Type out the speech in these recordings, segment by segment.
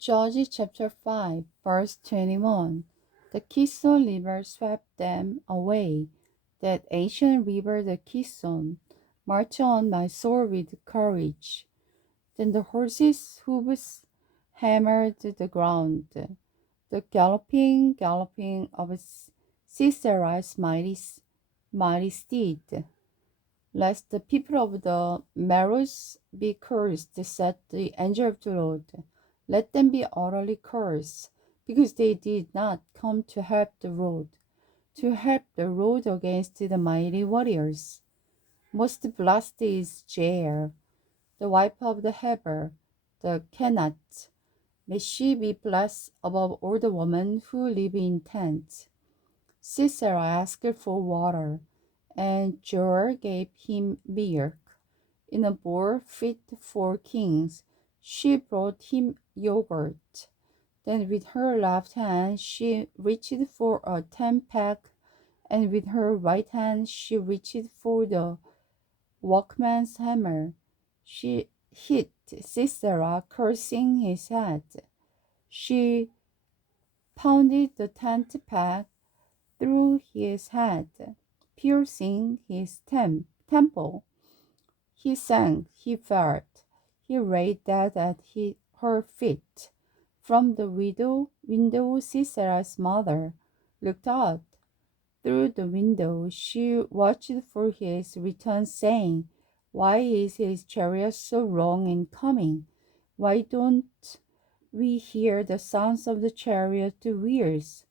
Judges chapter 5, verse 21. The Kishon River swept them away. That ancient river, the Kishon, marched on my soul with courage. Then the horses' hooves hammered the ground. The galloping of Sisera's mighty steed. Lest the people of the Meroz be cursed, said the angel of the Lord. Let them be utterly cursed, because they did not come to help the road against the mighty warriors. Most blessed is Jair, the wife of the Heber, the Kenite. May she be blessed above all the women who live in tents. Sisera asked for water, and Joel gave him milk. In a bowl fit for kings, she brought him yogurt. Then with her left hand she reached for a tent-peg, and with her right hand she reached for the workman's hammer. She hit Sisera, cursing his head. She pounded the tent-peg through his head, piercing his temple. He sank, he felt. He lay dead at her feet. From the window, Sisera's mother looked out. Through the window, she watched for his return, saying, "Why is his chariot so long in coming? Why don't we hear the sounds of the chariot wheels?"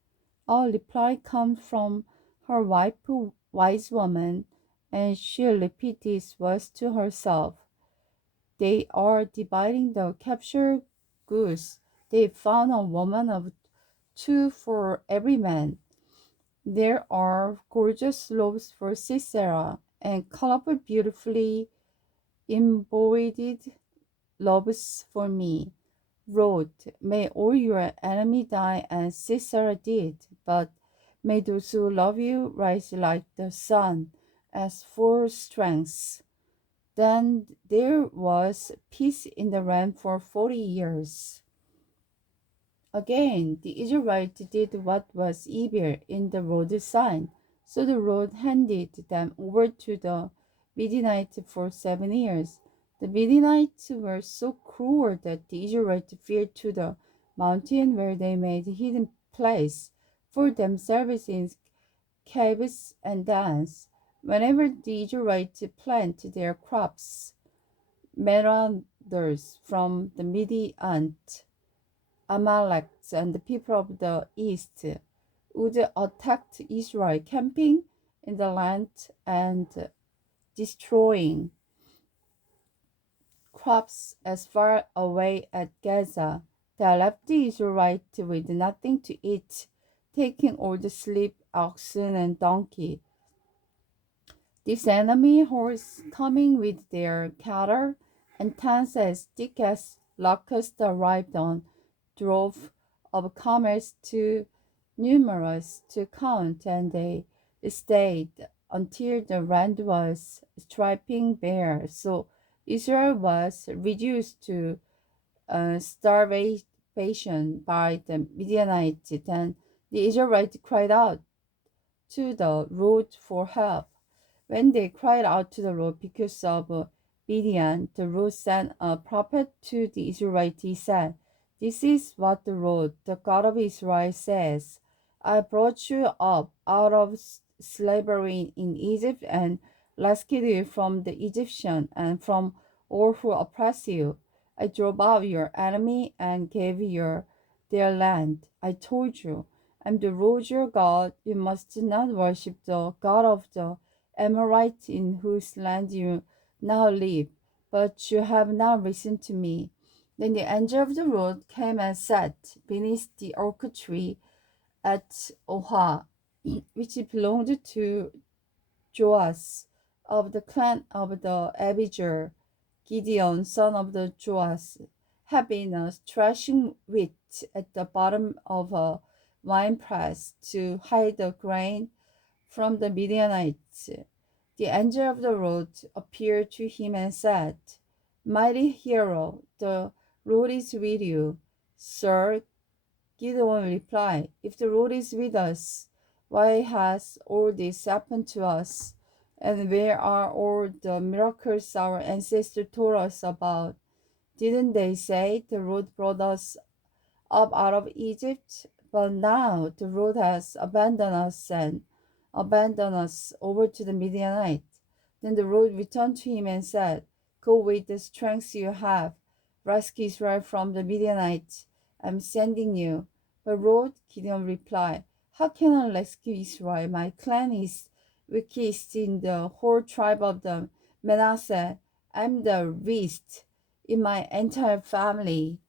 A reply comes from her wife, wise woman, and she repeats this words to herself. They are dividing the captured goods. They found a woman of two for every man. There are gorgeous robes for Sisera and colorful, beautifully embroidered robes for me. Wrote, "May all your enemies die," and Sisera did, but may those who love you rise like the sun as for strength. Then there was peace in the land for 40 years. Again, the Israelites did what was evil in the Lord's sight. So the Lord handed them over to the Midianites for 7 years. The Midianites were so cruel that the Israelites fled to the mountain where they made a hidden place for themselves in caves and dens. Whenever the Israelites plant their crops, marauders from the Midian, Amalek, and the people of the east would attack Israel, camping in the land and destroying crops as far away as Gaza. They left the Israelites with nothing to eat, taking all the sheep, oxen, and donkey. This enemy horse, coming with their cattle and tents as thick as locusts, arrived on drove of camels too numerous to count, and they stayed until the land was stripping bare. So Israel was reduced to starvation by the Midianites. Then the Israelites cried out to the Lord for help. When they cried out to the Lord because of Midian, the Lord sent a prophet to the Israelites. He said, "This is what the Lord, the God of Israel, says. I brought you up out of slavery in Egypt and rescued you from the Egyptian and from all who oppress you. I drove out your enemy and gave you their land. I told you, I'm the Lord your God. You must not worship the God of the Amorites in whose land you now live, but you have not listened to me." Then the angel of the Lord came and sat beneath the oak tree at Oha, which belonged to Joas of the clan of the Abijah. Gideon, son of the Joas, had been threshing wheat at the bottom of a winepress to hide the grain from the Midianites. The angel of the Lord appeared to him and said, "Mighty hero, the Lord is with you." Sir, Gideon replied, if the Lord is with us, why has all this happened to us? And where are all the miracles our ancestors told us about? Didn't they say the Lord brought us up out of Egypt? But now the Lord has abandoned us over to the Midianites. Then the Lord returned to him and said, go with the strength you have, rescue Israel from the Midianites. I'm sending you. But Lord, Gideon replied, how can I rescue Israel? My clan is weakest in the whole tribe of the Manasseh. I'm the least in my entire family.